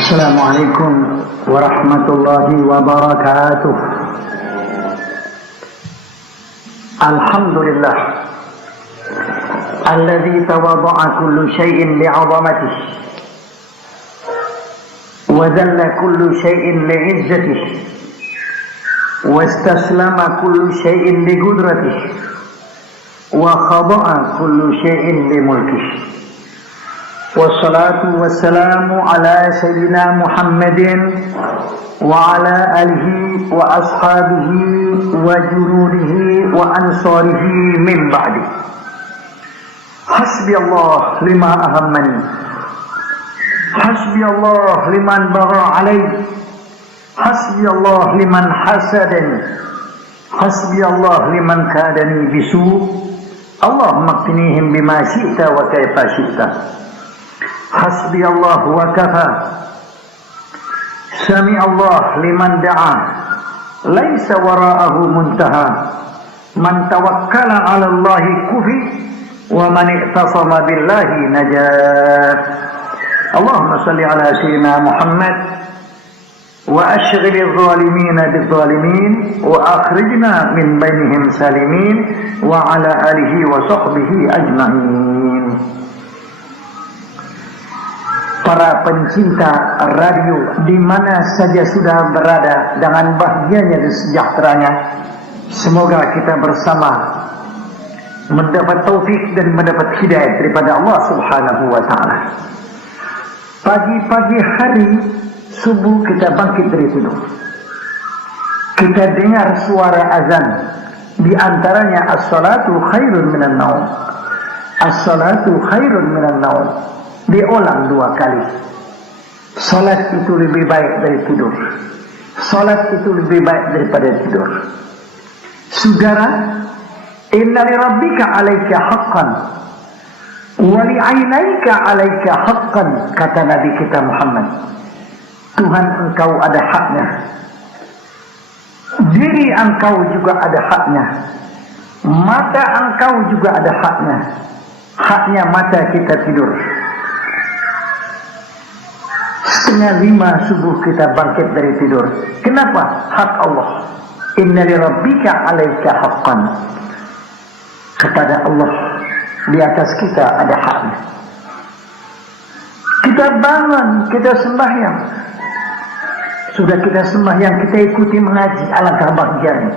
Assalamualaikum warahmatullahi wabarakatuh. Alhamdulillah alladzi tawadda'a kullu syai'in li'azamatihi wa dhalla kullu syai'in li'izzatihi wa istaslama kullu syai'in liqudratihi wa khada'a kullu syai'in limulkihi. Wassalatu wassalamu ala sayyidina Muhammadin wa ala alihi wa ashabihi wa junudihi wa ansarihi min ba'di. Hasbi Allah lima ahammani, hasbi Allah liman bagha alayhi, hasbi Allah liman hasadani, hasbi Allah liman kadani bisu. Allahumma qtinihim bima syi'ta wa kaifa syi'ta. Hasbi Allah wa kafa. Sami Allah liman da'a, laisa wara'ahu muntaha. Man tawakkala 'ala Allah kufi, wa man i'tasama billahi najah. Allahumma salli 'ala sayyidina Muhammad wa ashghilil zalimina bizzalimin wa akhrijna min bainihim salimin wa 'ala alihi wa sahbihi ajma'in. Para pencinta radio di mana saja sudah berada dengan bahagianya dan sejahteranya, semoga kita bersama mendapat taufik dan mendapat hidayah daripada Allah Subhanahu wa taala. Pagi-pagi hari subuh kita bangkit dari tidur. Kita dengar suara azan, di antaranya as-salatu khairun minan naum. As-salatu khairun minan naum. Diulang 2 kali. Salat itu lebih baik dari tidur. Salat itu lebih baik daripada tidur. Saudara, inna li rabbika 'alaika haqqan wa li 'ainaika 'alaika haqqan, kata Nabi kita Muhammad. Tuhan engkau ada haknya. Diri engkau juga ada haknya. Mata engkau juga ada haknya. Haknya mata kita tidur. 4:30 subuh kita bangkit dari tidur. Kenapa? Hak Allah. Inna li rabbika 'alaika haqqan. Kepada Allah di atas kita ada haknya. Kita bangun, kita sembahyang. Sudah kita sembahyang, kita ikuti mengaji, alangkah bahagianya.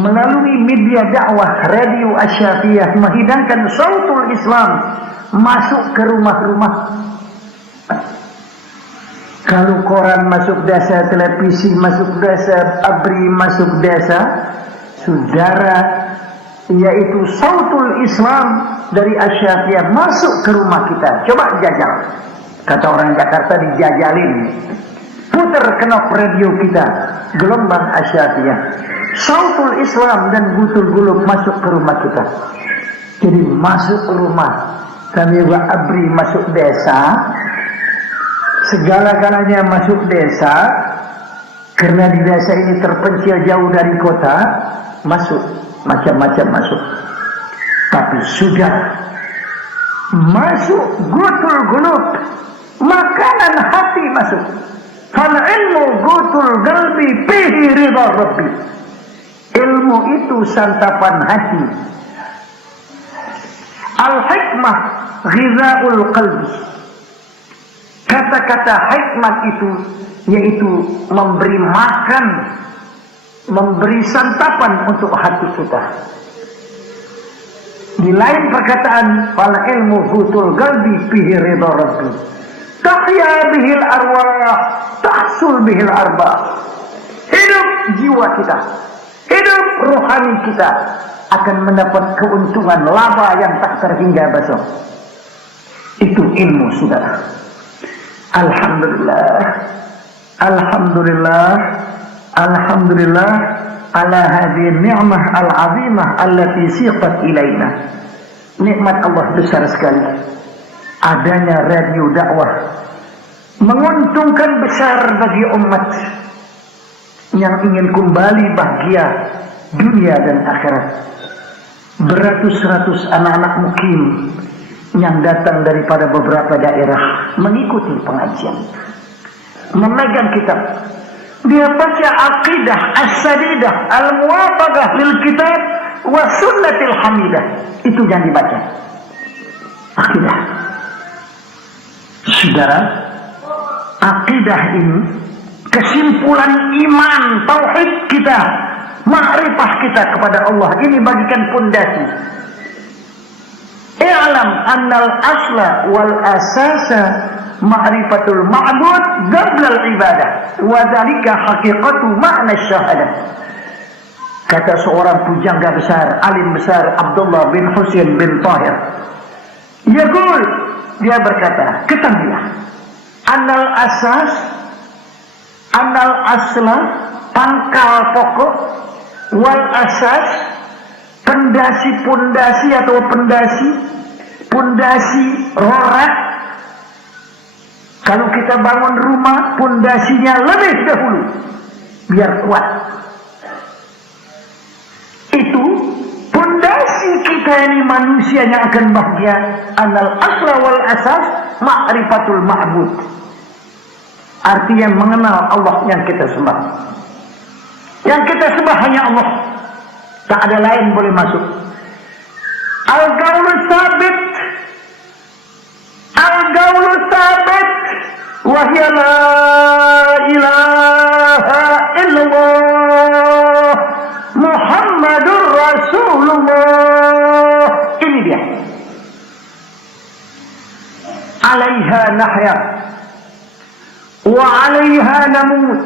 Melalui media dakwah Radio Asy-Syafi'iyah menghidangkan sautul Islam masuk ke rumah-rumah. Kalau koran masuk desa, televisi masuk desa, abri masuk desa, saudara, yaitu sautul Islam dari Asy-Syafi'iyah masuk ke rumah kita. Coba jajal. Kata orang Jakarta, dijajalin. Putar knop radio kita, gelombang Asy-Syafi'iyah. Sautul Islam dan Gutul Gulub masuk ke rumah kita. Jadi masuk rumah. Kami abri masuk desa. Segala-galanya masuk desa. Karena di desa ini terpencil jauh dari kota, masuk. Macam-macam masuk. Tapi sudah masuk Gutul Gulub, makanan hati masuk. Fal ilmu gutul qalbi fihi ridha rabbi. Ilmu itu santapan hati. Al-hikmah ghizaul qalbi. Kata-kata hikmah itu yaitu memberi makan, memberi santapan untuk hati kita. Di lain perkataan, fal ilmu gutul qalbi fihi ridha rabbi. Tahya bihil arwah, tahsul bihil arbah. Hidup jiwa kita, hidup rohani kita akan mendapat keuntungan laba yang tak terhingga besok. Itu ilmu, saudara. Alhamdulillah, alhamdulillah, alhamdulillah ala hadhihi ni'mah al-'azimah allati siqat ilaina. Nikmat Allah besar sekali. Adanya radio dakwah menguntungkan besar bagi umat yang ingin kembali bahagia dunia dan akhirat. Beratus-ratus anak-anak mukim yang datang daripada beberapa daerah mengikuti pengajian, memegang kitab. Dia baca aqidah as-sadidah al-muwafaqah lil kitab wa sunnatil hamidah. Itu yang dibaca. Aqidah. Saudara, aqidah ini kesimpulan iman tauhid kita, ma'rifah kita kepada Allah. Ini bagikan pondasi. I'lam annal asla wal asasa ma'rifatul ma'bud qabla al-ibadah wa dzalika haqiqatu ma'na syahadah. Kata seorang pujangga besar, alim besar, Abdullah bin Husain bin Tahir, yaqul, dia berkata, ketahuilah, annal asla, pangkal pokok, wal asas, pondasi atau pondasi rorak. Kalau kita bangun rumah, pondasinya lebih dahulu biar kuat. Itu pondasi kita ini manusia yang akan bahagia. Anal asla wal asas ma'rifatul ma'bud. Artinya mengenal Allah yang kita sembah. Yang kita sembah hanya Allah. Tak ada lain boleh masuk. Al-Gaulu sabit. Al-Gaulu sabit. Wahya la ilaha illallah Muhammadur Rasulullah. Ini dia. Alaiha nahya wa alaiha namut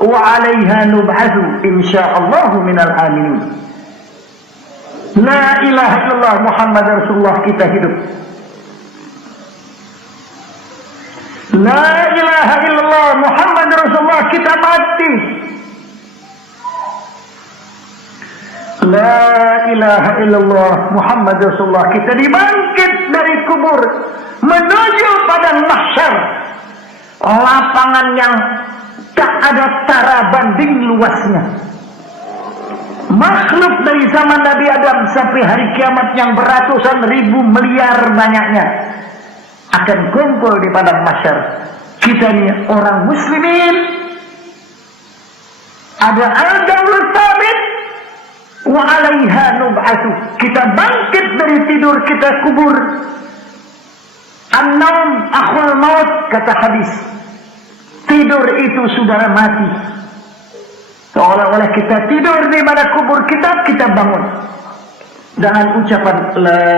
wa alaiha nub'atsu insyaallah minal aminin. La ilaha illallah Muhammadur Rasulullah, kita hidup. La ilaha illallah Muhammadur Rasulullah, kita mati. La ilaha illallah Muhammadur Rasulullah, kita dibangkit dari kubur menuju padang mahsyar, lapangan yang tak ada tara banding luasnya. Makhluk dari zaman Nabi Adam sampai hari kiamat yang beratusan ribu miliar banyaknya akan kumpul di padang mahsyar. Kita ini orang muslimin, ada al-gaul sabit wa alaiha nub'atsu. Kita bangkit dari tidur kita kubur. An-naum akhul maut, kata hadis. Tidur itu saudara mati. Seolah-olah kita tidur di mana kubur kita bangun dengan ucapan la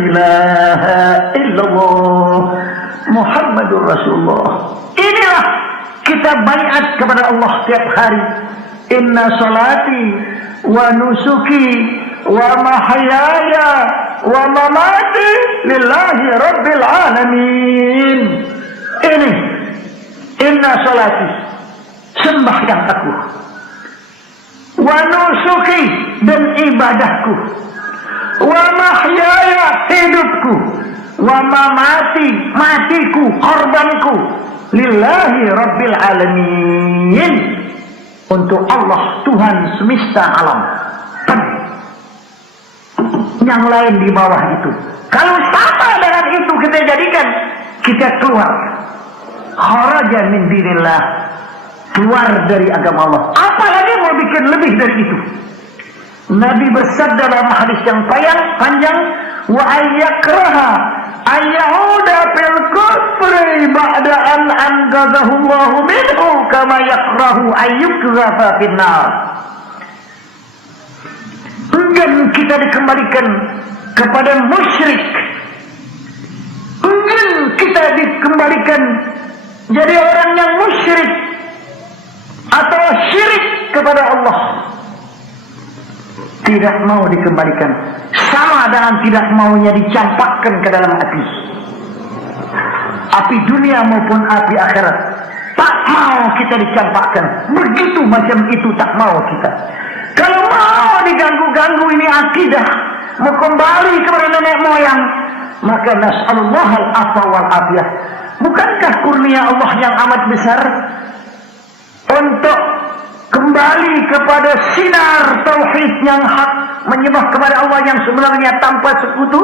ilaha illallah Muhammadur Rasulullah. Inilah kita baiat kepada Allah tiap hari. Inna salati wa nusuki wa mahyaya wa mamati lillahi rabbil alamin. Ini inna salati, sembahyang aku, wa nusuki, dan ibadahku, wa mahyaya, hidupku, wa mamati, matiku, korbanku, lillahi rabbil alamin, untuk Allah Tuhan semesta alam. Yang lain di bawah itu, kalau sama dengan itu kita jadikan, kita keluar kharaja min dinillah, keluar dari agama Allah. Apalagi mau bikin lebih dari itu. Nabi bersabda dalam hadis yang panjang, wa ayyakraha ayyauda fil kufri ba'da an anqadhahu Allahu minhu kama yakrahu ayyukrafa fin nar. Enggan kita dikembalikan kepada musyrik. Enggan kita dikembalikan jadi orang yang musyrik atau syirik kepada Allah. Tidak mau dikembalikan, sama dengan tidak maunya dicampakkan ke dalam api. Api dunia maupun api akhirat, tak mau kita dicampakkan. Begitu macam itu tak mau kita. Kalau mau diganggu-ganggu ini akidah, mau kembali kepada nenek moyang, maka nas'alullah al-afwa wal afiyah. Bukankah kurnia Allah yang amat besar untuk kembali kepada sinar tauhid yang hak, menyembah kepada Allah yang sebenarnya tanpa sekutu?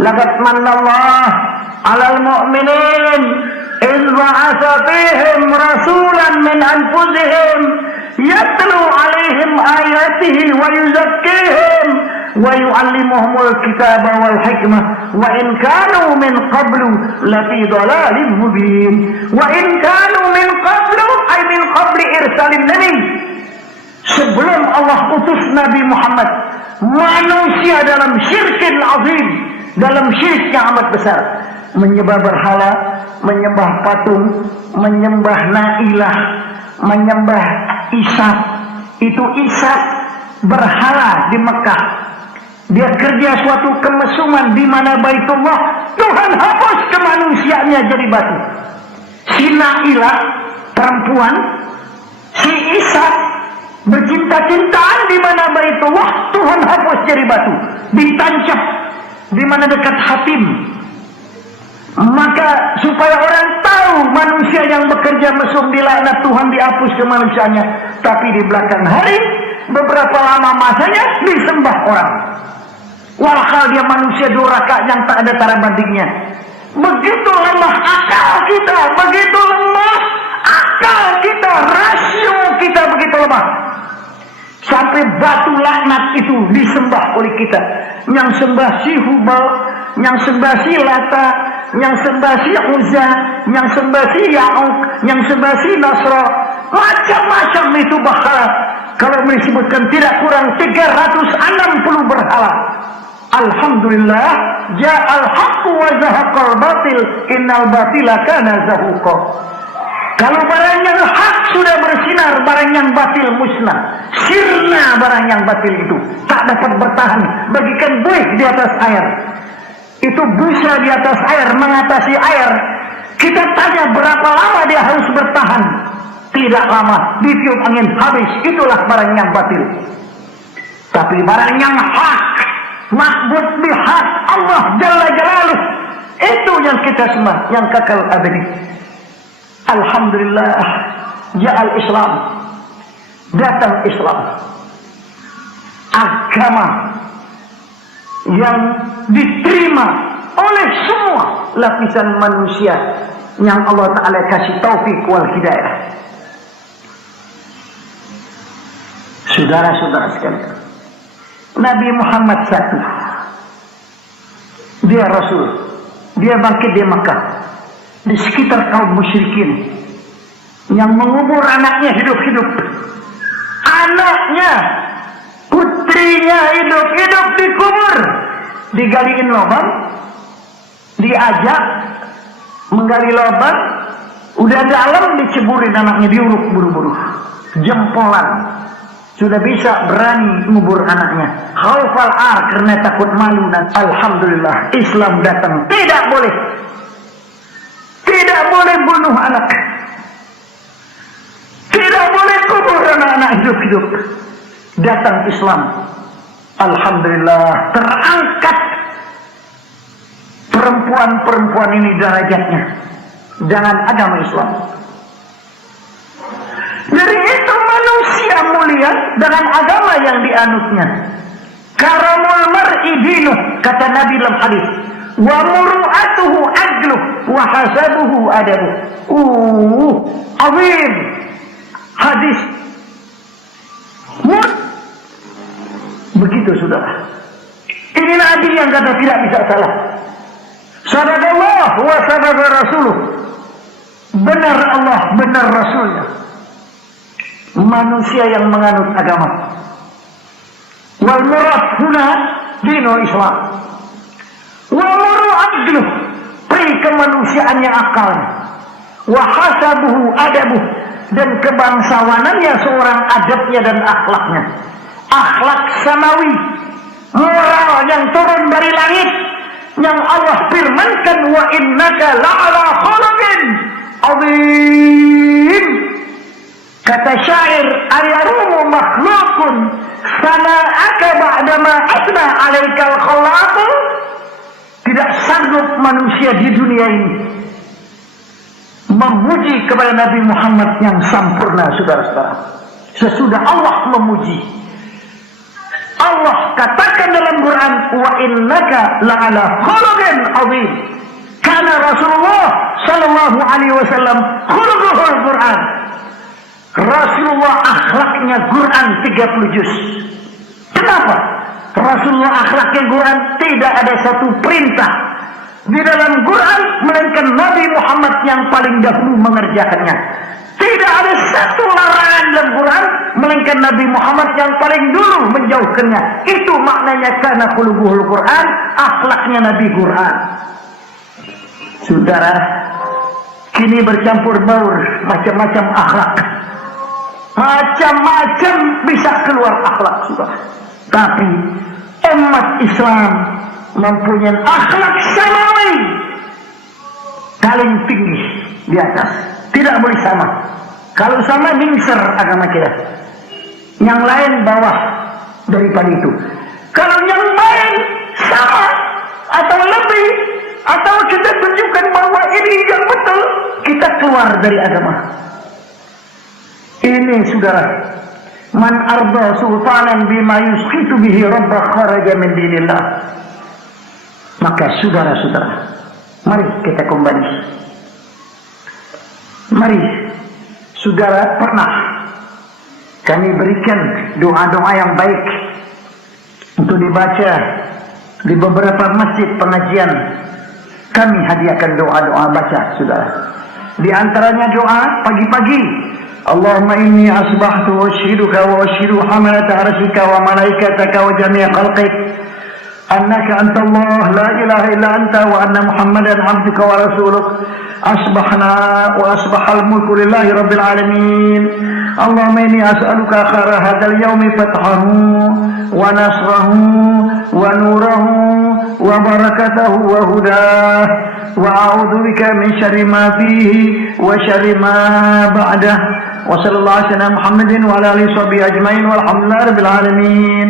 Laqad manallahu 'alal mu'minin idh ba'atsa fihim rasulan min anfusihim yatlu 'alaihim ayatihi wa yuzakkihim wa yu'allimuhumul kitaba wal hikmah wa in kanu min qablu lafi dhalalin mubin. Wa in kanu min qablu ay min qabli irsalin nabi, sebelum Allah utus Nabi Muhammad, manusia dalam syirkin azim, dalam syirik yang amat besar, menyembah berhala, menyembah patung, menyembah nailah, menyembah Ishak. Itu Ishak berhala di Mekah. Dia kerja suatu kemesuman di mana Baitullah, Tuhan hapus kemanusiaannya jadi batu. Si nailah perempuan, si Ishak bercinta-cintaan di mana Baitullah, Tuhan hapus jadi batu, ditancap di mana dekat Hatim. Maka supaya orang tahu manusia yang bekerja mesum dilaknat, Tuhan dihapus kemanusiaannya. Tapi di belakang hari, beberapa lama masanya disembah orang. Walhal dia manusia durhaka yang tak ada tara bandingnya. Begitu lemah akal kita, begitu lemah akal kita, rasio kita begitu lemah. Sampai batu laknat itu disembah oleh kita. Yang sembah si Hubal, yang sembah si Lata, yang sembah si Uzza, yang sembah si Ya'uq, yang sembah si Nasra, macam-macam itu berhala. Kalau disebutkan tidak kurang 360 berhala. Alhamdulillah, ja'al haqqu wa zahaqal batil, innal batila kana zahuqa. Kalau barang yang hak sudah bersinar, barang yang batil musnah. Sirna barang yang batil itu tak dapat bertahan, bagikan buih di atas air. Itu busa di atas air, mengatasi air. Kita tanya berapa lama dia harus bertahan? Tidak lama, ditiup angin habis. Itulah barang yang batil. Tapi barang yang hak, ma'bud bihaq, Allah Jalla Jalaluh, itu yang kita sembah, yang kekal abadi. Alhamdulillah, ja'al Islam, datang Islam, agama yang diterima oleh semua lapisan manusia yang Allah Ta'ala kasih taufik wal hidayah. Saudara-saudara sekalian, Nabi Muhammad satu, dia Rasul, dia bangkit di Makkah, di sekitar kaum musyrikin yang mengubur anaknya hidup-hidup, anaknya, putrinya hidup-hidup dikubur, digaliin lubang, diajak menggali lubang, udah dalam diceburin anaknya, diuruk buru-buru, jempolan, sudah bisa berani ngubur anaknya, khaufal ar, karena takut malu. Dan alhamdulillah Islam datang, tidak boleh bunuh anak, tidak boleh kubur anak-anak hidup-hidup. Datang Islam, alhamdulillah terangkat perempuan-perempuan ini derajatnya dengan agama Islam. Dari itu manusia mulia dengan agama yang dianutnya. Karamul mar'i dinuh, kata Nabi dalam hadis, wa muru'atuhu adluh wa hasabuhu adabuh. Azim hadis. Begitu saudara. Ini Nabi yang kata tidak bisa salah. Sadaqallah wa sadaqa rasuluh. Benar Allah, benar Rasulnya. Manusia yang menganut agama. Wal murad huna dinul Islam. Wa muru'adluh, pri kemanusiaan yang akal. Wa hasabuhu adabuh, dan kebangsawanannya seorang adabnya dan akhlaknya. Akhlak samawi, moral yang turun dari langit, yang Allah firmankan, wa innaka la'ala khuluqin azim. Kata syair, ayarumu makhlukun sana'aka ba'dama asna alaikal khallaqu. Tidak sanggup manusia di dunia ini memuji kepada Nabi Muhammad yang sempurna, saudara-saudara. Sesudah Allah memuji, Allah katakan dalam Quran, wa innaka la'ala khuluqin 'azim. Karena Rasulullah sallallahu alaihi wasallam khuluquhul Quran. Rasulullah akhlaknya Quran 30 juz. Kenapa? Rasulullah akhlaknya Quran tidak ada satu perintah di dalam Quran melainkan Nabi Muhammad yang paling dahulu mengerjakannya. Tidak ada satu larangan dalam Quran melainkan Nabi Muhammad yang paling dulu menjauhkannya. Itu maknanya karena khuluquhul Quran, akhlaknya Nabi Quran. Saudara, kini bercampur baur macam-macam akhlak. Macam-macam bisa keluar akhlak, saudara. Tapi umat Islam mempunyai akhlak samawi paling tinggi di atas. Tidak boleh sama. Kalau sama mingser agama kita. Yang lain bawah daripada itu. Kalau yang lain sama atau lebih, atau kita tunjukkan bahwa ini yang betul, kita keluar dari agama. Ini saudara, man arda sultanan bima yusqitu bihi rabbah kharaja min dinillah. Maka saudara-saudara, mari kita kembali. Mari saudara, pernah kami berikan doa-doa yang baik untuk dibaca di beberapa masjid pengajian. Kami hadiahkan doa-doa baca, saudara. Di antaranya doa pagi-pagi. Allahumma inni asbahtu wa ashiduka wa ashidu hamalata arshika wa malaikataka wa jami'a khalqik annaka antallah la ilaha illa anta wa anna muhammadan abduka wa rasuluk. Asbahna wa asbahal mulku lillahi rabbil alamin. Allahumma inni as'aluka khaira hadzal yaumi fathahu wa nasrahu wa nurahu wa barakatahu wa hudah wa a'udzu bika min syarri ma fihi wa syarri ma ba'dah. Wa sallallahu alaihi wasallam Muhammadin wa ala alihi washabihi ajmain walhamdulillahi rabbil alamin.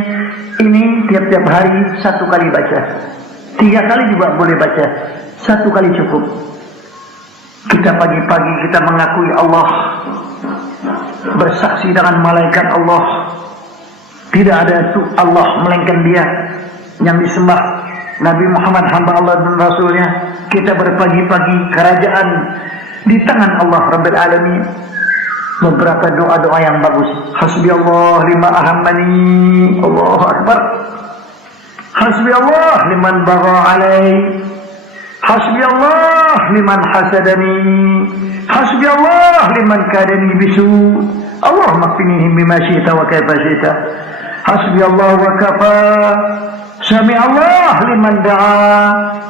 Ini tiap-tiap hari satu kali baca. 3 kali juga boleh baca. 1 kali cukup. Kita pagi-pagi kita mengakui Allah, bersaksi dengan malaikat Allah, tidak ada itu Allah melainkan Dia yang disembah, Nabi Muhammad hamba Allah dan Rasulnya. Kita berpagi-pagi, kerajaan di tangan Allah Rabbil Alamin. Beberapa doa-doa yang bagus. Hasbi Allah lima ahammani, Allahu Akbar. Hasbi Allah liman bagha alai. Hasbi Allah liman hasadani. Hasbi Allah liman kadani bisu. Allahumma qfinihim bima syi'ta wa kaifa syi'ta. Hasbi Allah wa kafa. Sami Allah liman da'a.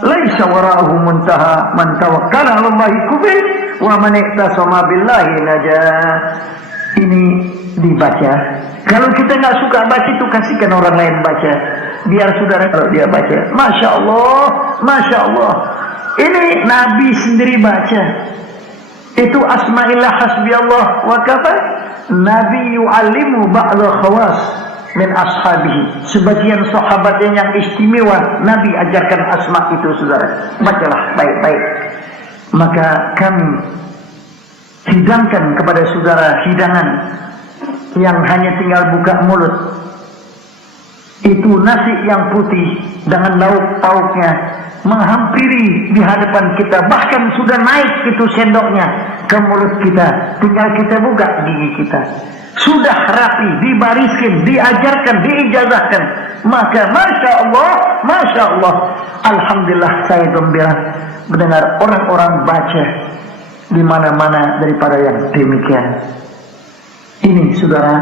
Laisa wara'ahu muntaha. Man tawakkala 'ala Allahi kufir wa man ihtasama billahi najah. Ini dibaca. Kalau kita nggak suka baca itu, kasihkan orang lain baca. Biar saudara kalau dia baca, Masya Allah, Masya Allah. Ini Nabi sendiri baca. Itu asma'illah hasbi Allah wa kafa. Nabi yu'allimu ba'da khawas min ashabihi. Sebagian sahabatnya yang istimewa, Nabi ajarkan asma itu, saudara. Bacalah baik-baik. Maka kami hidangkan kepada saudara hidangan yang hanya tinggal buka mulut. Itu nasi yang putih dengan lauk pauknya menghampiri di hadapan kita, bahkan sudah naik itu sendoknya ke mulut kita, tinggal kita buka gigi kita. Sudah rapi, dibariskan, diajarkan, diijazahkan. Maka Masya Allah, Masya Allah, Alhamdulillah, saya gembira mendengar orang-orang baca di mana-mana daripada yang demikian. Ini saudara,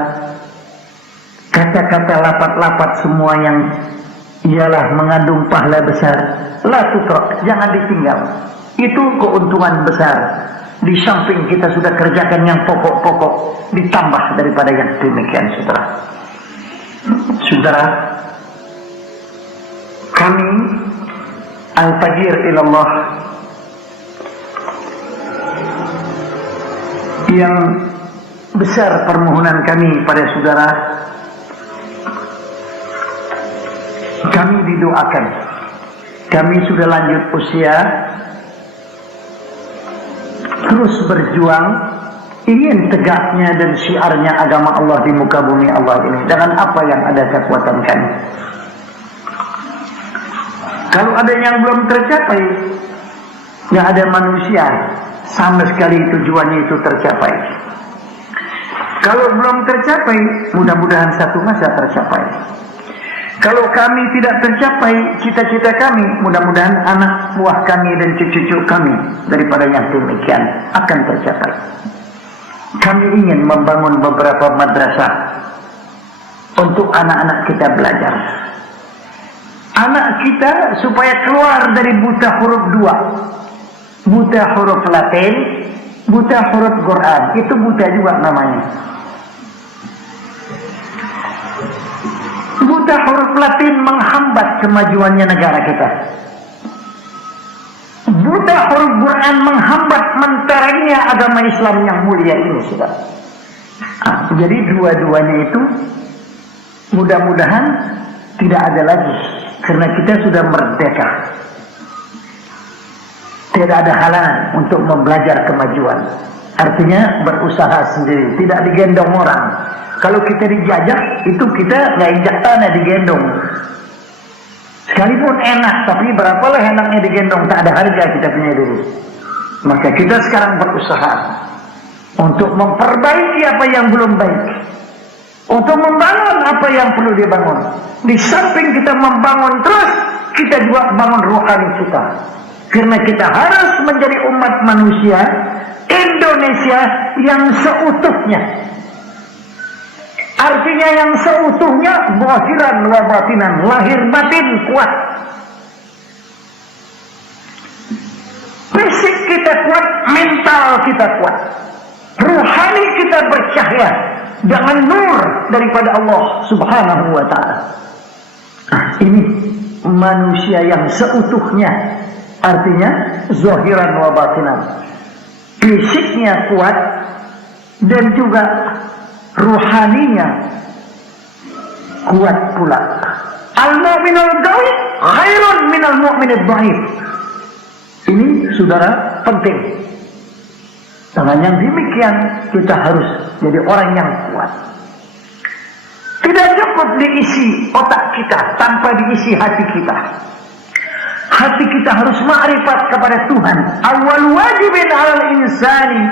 kata-kata lapat-lapat semua yang ialah mengandung pahala besar. La tutrak, jangan ditinggal. Itu keuntungan besar. Di samping kita sudah kerjakan yang pokok-pokok, ditambah daripada yang demikian, saudara. Saudara, kami al-fajir ilallah yang besar permohonan kami pada saudara, kami didoakan. Kami sudah lanjut usia, terus berjuang, ingin tegaknya dan syiarnya agama Allah di muka bumi Allah ini dengan apa yang ada kekuatan kami. Kalau ada yang belum tercapai, yang ada manusia sama sekali tujuannya itu tercapai. Kalau belum tercapai, mudah-mudahan satu masa tercapai. Kalau kami tidak tercapai cita-cita kami, mudah-mudahan anak buah kami dan cucu-cucu kami daripada yang demikian akan tercapai. Kami ingin membangun beberapa madrasah untuk anak-anak kita belajar. Anak kita supaya keluar dari buta huruf 2, buta huruf Latin, buta huruf Quran. Itu buta juga namanya. Buta huruf Latin menghambat kemajuannya negara kita. Buta huruf Quran menghambat menterengnya agama Islam yang mulia ini, sudah. Jadi dua-duanya itu mudah-mudahan tidak ada lagi, karena kita sudah merdeka. Tidak ada halangan untuk membelajar kemajuan. Artinya berusaha sendiri, tidak digendong orang. Kalau kita dijajah, itu kita nggak injak tanah, digendong. Sekalipun enak, tapi berapalah enaknya digendong, tak ada harga kita punya diri. Maka kita sekarang berusaha untuk memperbaiki apa yang belum baik, untuk membangun apa yang perlu dibangun. Di samping kita membangun terus, kita juga bangun rohani kita. Karena kita harus menjadi umat manusia Indonesia yang seutuhnya. Artinya yang seutuhnya, zahiran wa batinan, lahir batin kuat. Fisik kita kuat, mental kita kuat. Ruhani kita bercahaya dengan nur daripada Allah Subhanahu wa ta'ala. Ini manusia yang seutuhnya. Artinya zahiran wa batinan. Fisiknya kuat dan juga ruhaninya kuat pula. Al-mu'minul qawi khairun minal mu'minid dhaif. Ini saudara penting. Dengan yang demikian kita harus jadi orang yang kuat. Tidak cukup diisi otak kita tanpa diisi hati kita. Hati kita harus ma'rifat kepada Tuhan. Awal wajibin 'alal insani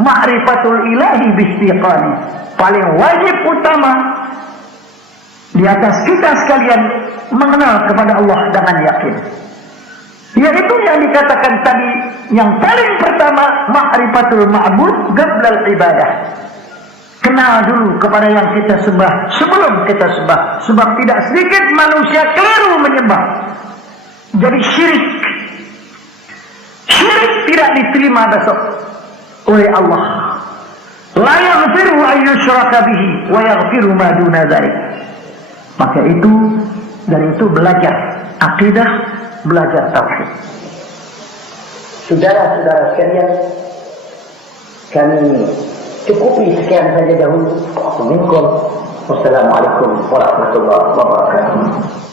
ma'rifatul ilahi biistiqani. Paling wajib utama di atas kita sekalian mengenal kepada Allah dengan yakin. Yaitu yang dikatakan tadi, yang paling pertama ma'rifatul ma'bud qablal ibadah. Kenal dulu kepada yang kita sembah sebelum kita sembah. Sebab tidak sedikit manusia keliru menyembah. Jadi syirik. Syirik tidak diterima besok oleh Allah. La yaghfiru an yushraka bihi wa yaghfiru ma duna dzalik. Maka itu, dari itu belajar akidah, belajar tauhid. Saudara-saudara sekalian, kami cukupi sekian saja dahulu. Wassalamualaikum warahmatullahi wabarakatuh.